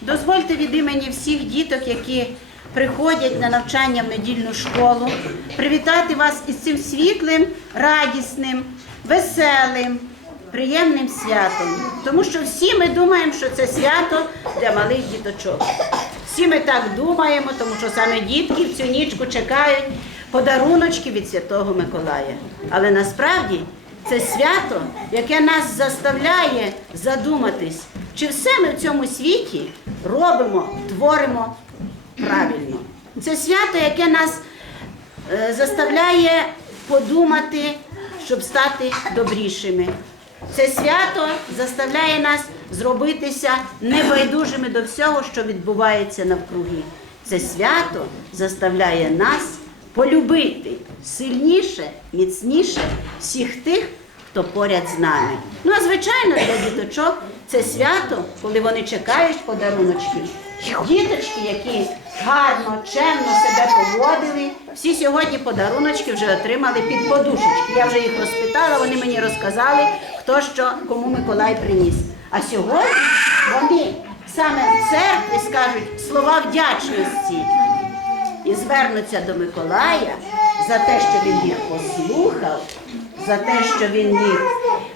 Дозвольте від імені всіх діток, які приходять на навчання в недільну школу, привітати вас із цим світлим, радісним, веселим, приємним святом. Тому що всі ми думаємо, що це свято для малих діточок. Всі ми так думаємо, тому що саме дітки в цю нічку чекають подаруночки від Святого Миколая. Але насправді це свято, яке нас заставляє задуматись, чи все ми в цьому світі робимо, творимо правильно. Це свято, яке нас е, заставляє подумати, щоб стати добрішими. Це свято заставляє нас зробитися небайдужими до всього, що відбувається навкруги. Це свято заставляє нас полюбити сильніше, міцніше всіх тих, хто поряд з нами. Ну а звичайно, для діточок це свято, коли вони чекають подаруночки. Діточки, які гарно, чемно себе поводили, всі сьогодні подаруночки вже отримали під подушечки. Я вже їх розпитала, вони мені розказали, хто що кому Миколай приніс. А сьогодні вони саме в церкві скажуть слова вдячності і звернуться до Миколая за те, що він їх послухав, за те, що він їх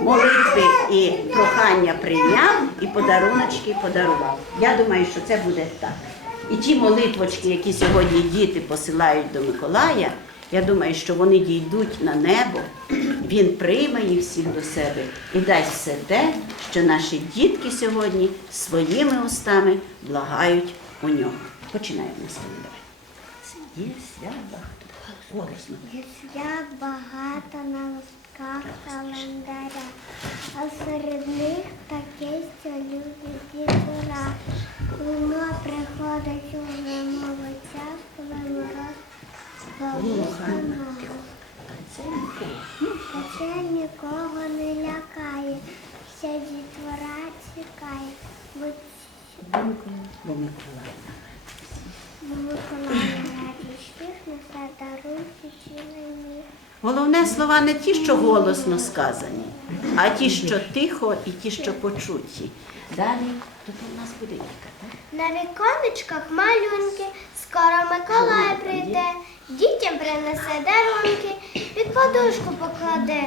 молитви і прохання прийняв і подаруночки подарував. Я думаю, що це буде так. І ті молитвочки, які сьогодні діти посилають до Миколая, я думаю, що вони дійдуть на небо, він прийме їх всіх до себе і дасть все те, що наші дітки сьогодні своїми устами благають у нього. Починаємо на Є багато. Голосно. Є багато на листках календаря, а серед них таке, що любить дітвора. Воно приходить у зимовий час, коли мороз бабуся нога. Це Микола. Та це нікого не лякає, вся дітвора чекає, бо Бо Миколай. бо Миколай радість всіх несе дарунки цілий мір. Головне слова не ті, що голосно сказані, а ті, що тихо і ті, що почуті. Далі тут у нас буде так? На віконечках малюнки, скоро Миколай прийде, дітям принесе дарунки, під подушку покладе.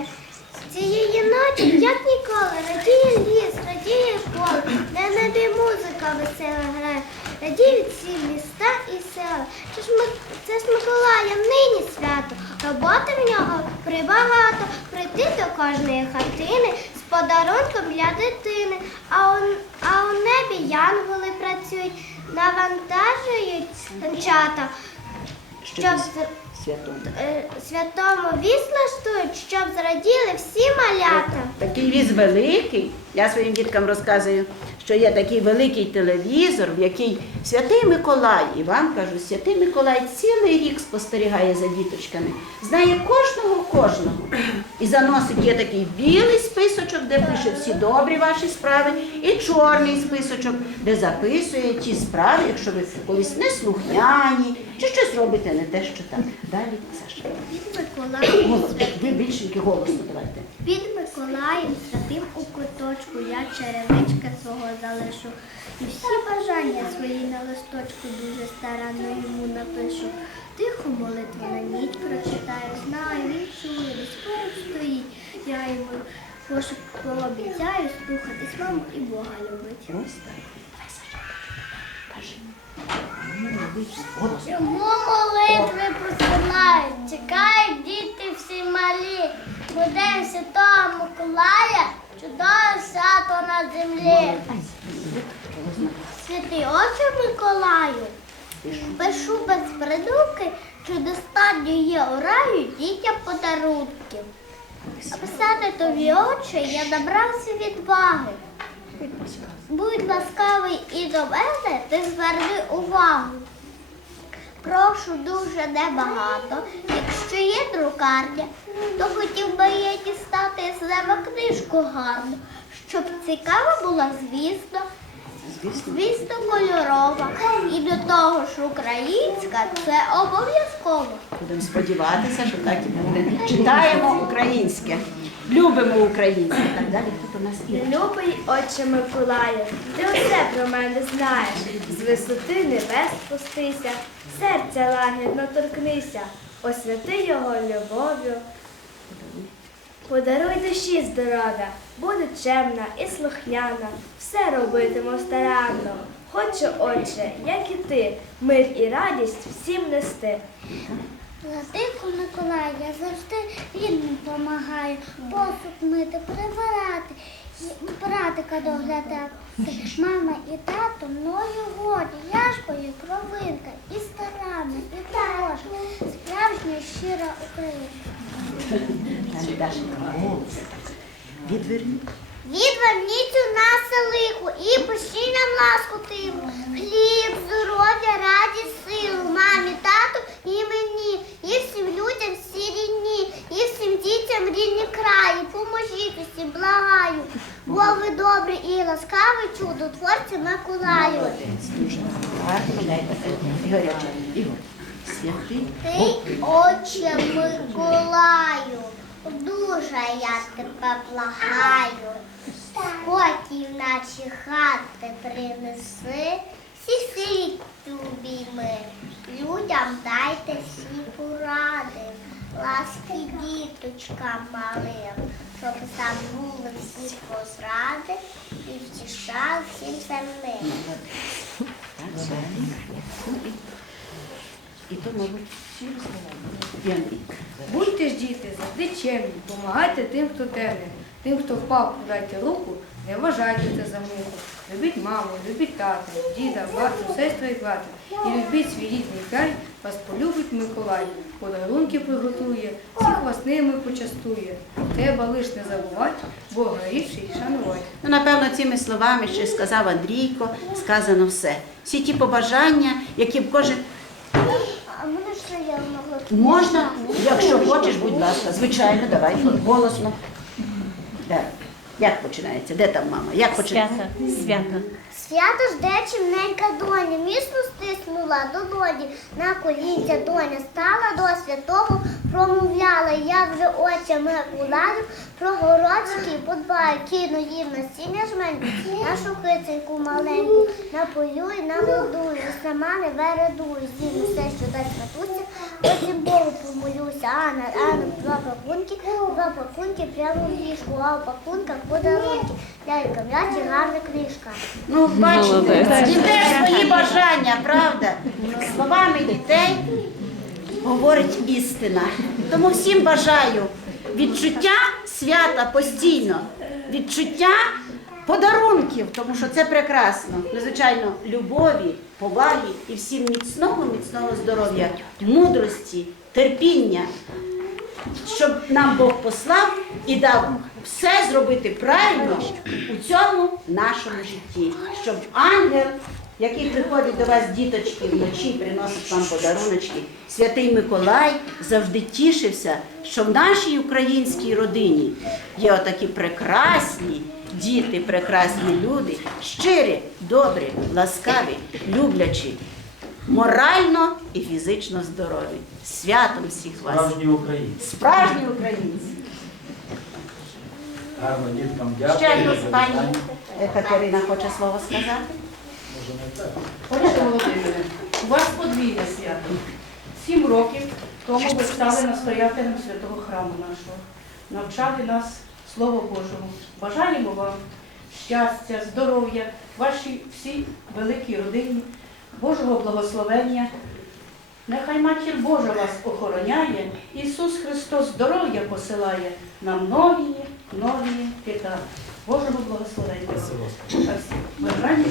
Цієї ночі, як ніколи, радіє ліс, радіє поле, де небі музика весела грає, радіють всі міста і села. Це ж, Ми- це ж Миколая нині свято, роботи в нього прибагато, прийти до кожної хатини з подарунком для дитини. А у, а у небі янголи працюють, навантажують санчата, щоб Святому. е, святому віз влаштують, щоб зраділи всі малята. Такий віз великий. Я своїм діткам розказую, що є такий великий телевізор, в який святий Миколай, і вам кажу, святий Миколай цілий рік спостерігає за діточками, знає кожного кожного. І заносить є такий білий списочок, де пише всі добрі ваші справи, і чорний списочок, де записує ті справи, якщо ви колись неслухняні, чи щось робите не те, що так. Далі Саша. Під Миколаєм, Голос, ви більшенькі голосно давайте. під Миколаєм святим у куточку я черевичка свого залишу. І всі бажання свої на листочку дуже старанно йому напишу. Тиху молитву на ніч прочитаю, знаю, він чує, десь поруч стоїть. Я йому пошук пообіцяю слухатись маму і Бога любить. Ось так. Йому молитви просинають, чекають діти всі малі. Буде Святого Миколая, чудове свято на землі. Святий Отче Миколаю, пишу без придумки, що достатньо є у раю дітям подарунків. А писати тобі очі я набрався відваги. Будь ласкавий і до мене, ти зверни увагу. Прошу дуже небагато. Якщо є друкарня, то хотів би я дістати з неба книжку гарну, щоб цікава була, звісно, звісно, кольорова. І до того ж українська це обов'язково. Будемо сподіватися, що так і буде. Читаємо українське. Любимо українців. Так далі тут у нас Іра. Любий отче Миколаю, ти усе про мене знаєш. З висоти небес спустися, серця лагідно торкнися, освяти його любов'ю. Подаруй душі здоров'я, буду чемна і слухняна, все робитиму старанно. Хочу, отче, як і ти, мир і радість всім нести. Владику Миколай, я завжди рідним помагаю, посуд мити, прибирати, братика доглядати. Мама і тато мною годі, я ж бою кровинка, і старана, і хороша, справжня щира Україна. Відверніть. Відверніть у нас лиху і пишіть нам ласку тиху. Хліб, здоров'я, радість, силу, мамі, тату і мені, і всім людям всі рідні, і всім дітям рідні краї. Поможіть усім, благаю. Бо ви добрі і ласкаві Миколаю. Дайте. Ігоряча. Ігор. Ти, отче Миколаю, дуже я тебе благаю. Спокій в наші хати принеси, всі світ обійми, людям дайте всі поради, ласки діточкам малим, щоб забули всі позради і втішали всім земним. Так, далі. І- І то, мабуть, всі розмовляють. Будьте ж діти, завжди чемні, допомагайте тим, хто темний. Тим, хто впав, подайте руку, не вважайте це за муху. Любіть маму, любіть тата, діда, батю, сестру і брата. І любіть свій рідний край, вас полюбить Миколай, подарунки приготує, всіх вас ними почастує. Треба лиш не забувати, Бога рідший шанувати. Ну, напевно, цими словами, що сказав Андрійко, сказано все. Всі ті побажання, які б кожен можна, якщо хочеш, будь ласка, звичайно, давай голосно. Як починається? Де там мама? Як починається? Свято, свято. Свято жде чимненька доня, міцно стиснула долоні, на колінця доня стала до святого, промовляла, я вже очі Миколаю, про городські подбаю, кину їм насіння жменьку, нашу киценьку маленьку, напою і нагодую, сама не вередую, з'їм все, що дасть матуся, потім Богу помолюся, а на, а два пакунки, два пакунки прямо в ліжку, а в пакунках подарунки, лялька, м'яті, гарна книжка. Бачите, дітей свої бажання, правда? Словами дітей говорить істина. Тому всім бажаю відчуття свята постійно, відчуття подарунків, тому що це прекрасно. Незвичайно любові, поваги і всім міцного, міцного здоров'я, мудрості, терпіння, щоб нам Бог послав і дав все зробити правильно у цьому нашому житті, щоб ангел, який приходить до вас, діточки, вночі приносить вам подаруночки, святий Миколай завжди тішився, що в нашій українській родині є отакі прекрасні діти, прекрасні люди, щирі, добрі, ласкаві, люблячі, морально і фізично здорові. Святом всіх вас! Справжні українці. Справжні українці. Гарно діткам дякую. якось за пані Катерина хоче слово сказати. Може, не так. Ольга Володимирівна, у вас подвійне свято. Сім років тому ви стали настоятелем святого храму нашого. Навчали нас Слово Божому. Бажаємо вам щастя, здоров'я, вашій всій великій родині, Божого благословення. Нехай Матір Божа вас охороняє, Ісус Христос здоров'я посилає на многії, многії літа. Божого благословення. Всі бажання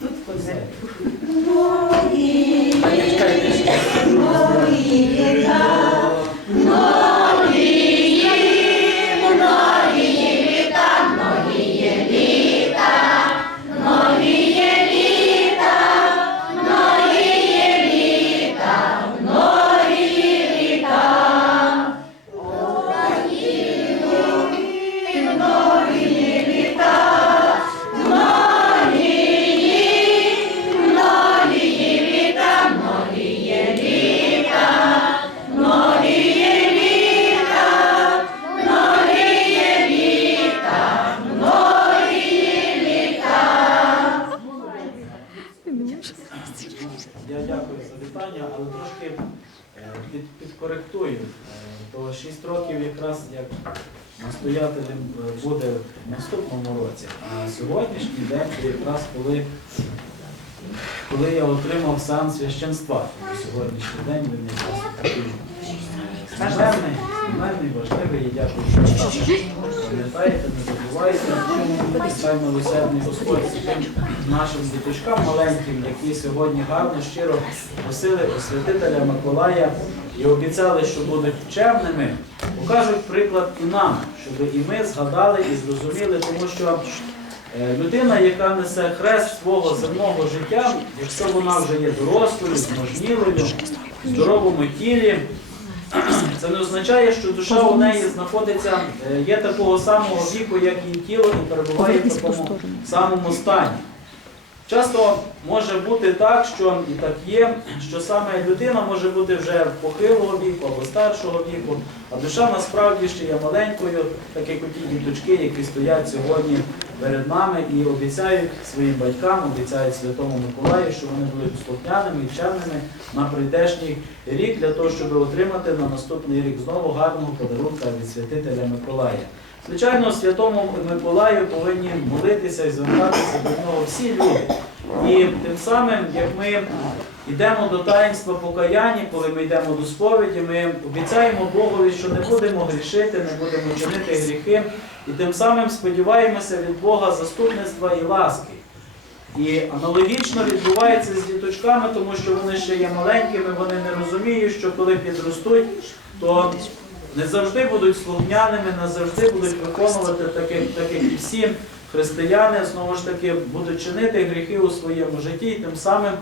тут позаду. Коректую. Е, То 6 років якраз як настоятелем е, буде в наступному році. А сьогоднішній день це якраз коли, коли я отримав сан священства. Сьогоднішній день він якраз такий смиренний, важливий, і дякую, що пам'ятаєте, забувайте. Хай милосердний Господь нашим діточкам маленьким, які сьогодні гарно, щиро просили освятителя Миколая і обіцяли, що будуть вчебними, покажуть приклад і нам, щоб і ми згадали і зрозуміли, тому що е, людина, яка несе хрест свого земного життя, якщо вона вже є дорослою, зможнілою, в здоровому тілі, це не означає, що душа у неї знаходиться, е, є такого самого віку, як і тіло, і перебуває в такому самому стані. Часто може бути так, що і так є, що саме людина може бути вже похилого віку або старшого віку, а душа насправді ще є маленькою, так як ті діточки, які стоять сьогодні перед нами і обіцяють своїм батькам, обіцяють Святому Миколаю, що вони будуть слухняними і чемними на прийдешній рік для того, щоб отримати на наступний рік знову гарного подарунка від святителя Миколая. Звичайно, святому Миколаю повинні молитися і звертатися до нього всі люди. І тим самим, як ми йдемо до таїнства покаяння, коли ми йдемо до сповіді, ми обіцяємо Богові, що не будемо грішити, не будемо чинити гріхи, і тим самим сподіваємося від Бога заступництва і ласки. І аналогічно відбувається з діточками, тому що вони ще є маленькими, вони не розуміють, що коли підростуть, то не завжди будуть слухняними, не завжди будуть виконувати таке, так як християни, знову ж таки, будуть чинити гріхи у своєму житті і тим самим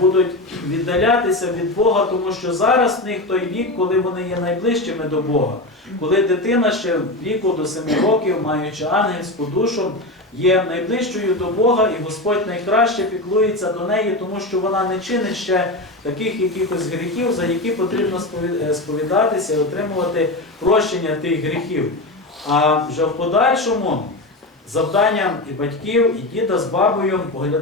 будуть віддалятися від Бога, тому що зараз в них той вік, коли вони є найближчими до Бога. Коли дитина ще в віку до 7 років, маючи ангельську душу, є найближчою до Бога, і Господь найкраще піклується до неї, тому що вона не чинить ще таких якихось гріхів, за які потрібно е, сповідатися і отримувати прощення тих гріхів. А вже в подальшому завдання і батьків, і діда з бабою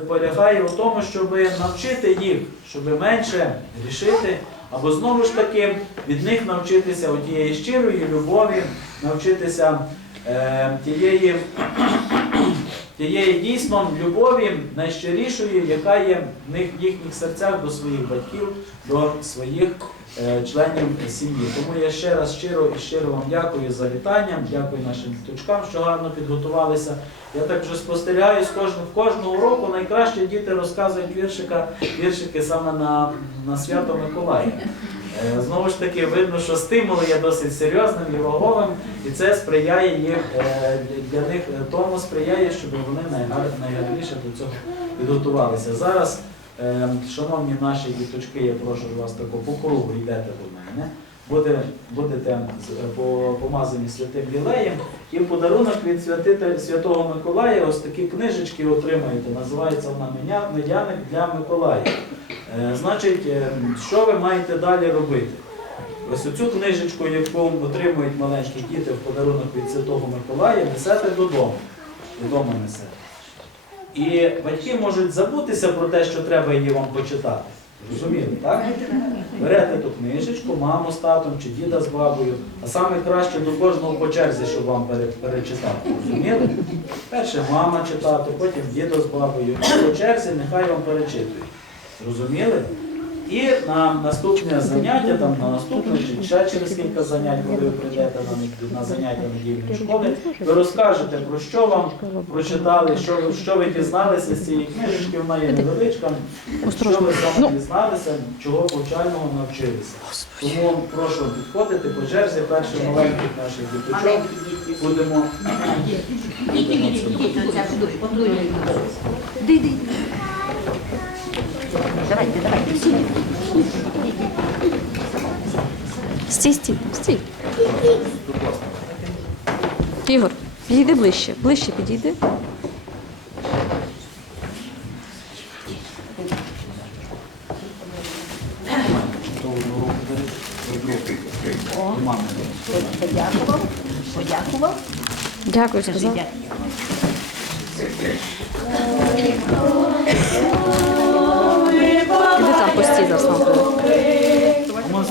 полягає у тому, щоб навчити їх, щоб менше грішити, або знову ж таки від них навчитися тієї щирої любові, навчитися е, тієї, тієї дійсно любові найщирішої, яка є в них в їхніх серцях до своїх батьків, до своїх членів сім'ї. Тому я ще раз щиро і щиро вам дякую за вітання, дякую нашим діточкам, що гарно підготувалися. Я так вже спостерігаю з кожного, кожного року найкраще діти розказують віршика, віршики саме на, на свято Миколая. Е, Знову ж таки, видно, що стимул є досить серйозним і ваговим, і це сприяє їм е, для них е, тому сприяє, щоб вони найгар- найгарніше до цього підготувалися. Зараз, е, шановні наші діточки, я прошу вас тако по кругу йдете до мене. Буде, будете е, по- помазані святим лілеєм і в подарунок від святителя Святого Миколая ось такі книжечки отримаєте. Називається вона «Меня- Медяник для Миколая. Е, Значить, е, що ви маєте далі робити? Ось оцю книжечку, яку отримують маленькі діти в подарунок від Святого Миколая, несете додому. Додому несете. І батьки можуть забутися про те, що треба її вам почитати. Розуміли, так? Берете ту книжечку, маму з татом чи діда з бабою, а саме краще до кожного по черзі, щоб вам перечитати. Розуміли? Перше мама читати, потім дідо з бабою. І по черзі нехай вам перечитують. Зрозуміли? І на наступне заняття, там на наступне чи ще через кілька занять, коли ви прийдете на, на заняття недільної школи, ви розкажете про що вам прочитали, що, ви- що ви дізналися з цієї книжечки, вона є невеличка, що ви саме дізналися, чого повчального навчилися. Тому прошу підходити по черзі, перших маленьких наших діточок будемо. Стій, стій, стій. Ігор, підійди ближче. Ближче підійди. Подякував, подякував. Дякую, сказав. Іди там постій зараз нам. Тому